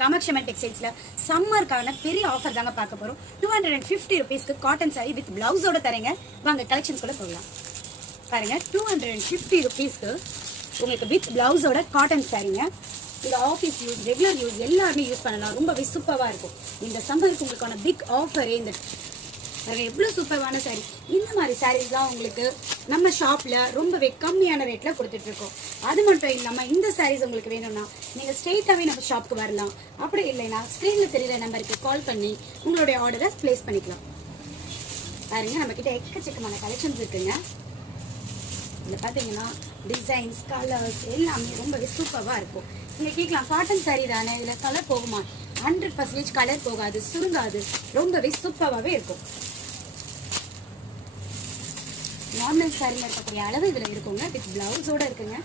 காமாட்சி அம்மன் டெக்ஸ்டைல்ஸ்ல சம்மருக்கான பெரிய ஆஃபர் தாங்க பார்க்க போறோம். 250 rupeesக்கு காட்டன் சாரி வித் பிளவுஸோட தரேங்க. வாங்க கலெக்ஷன்ஸ் கூட போகலாம். பாருங்க 250 rupeesக்கு உங்களுக்கு வித் பிளவுஸோட காட்டன் சாரிங்க. இது ஆஃபீஸ் யூஸ், ரெகுலர் யூஸ் எல்லாருமே யூஸ் பண்ணலாம். ரொம்பவே சூப்பராக இருக்கும். இந்த சம்மருக்கு உங்களுக்கான பிக் ஆஃபரே இந்த எவ்வளோ சூப்பரான சாரி. இந்த மாதிரி சாரீஸ்லாம் உங்களுக்கு நம்ம ஷாப்பில் ரொம்பவே கம்மியான ரேட்டில் கொடுத்துட்ருக்கோம். அது மட்டும் இல்லாமல் இந்த சாரீஸ் உங்களுக்கு வேணும்னா நீங்கள் ஸ்ட்ரெயிட்டாகவே நம்ம ஷாப்புக்கு வரலாம். அப்படி இல்லைன்னா ஸ்க்ரீனில் தெரியுற நம்பருக்கு கால் பண்ணி உங்களுடைய ஆர்டரை ப்ளேஸ் பண்ணிக்கலாம். பாருங்க நம்மக்கிட்ட எக்கச்சக்கமான கலெக்ஷன்ஸ் இருக்குங்க. இதில் பார்த்தீங்கன்னா டிசைன்ஸ், கலர்ஸ் எல்லாமே ரொம்பவே சூப்பராக இருக்கும். நீங்கள் கேட்கலாம் காட்டன் சாரீ தானே, இதில் கலர் போகுமா? 100% கலர் போகாது, சுருங்காது, ரொம்பவே சூப்பராகவே இருக்கும். நார்மல் சாரியில் இருக்கக்கூடிய அளவு இதில் இருக்குங்க. வித் பிளவுஸோடு இருக்குங்க.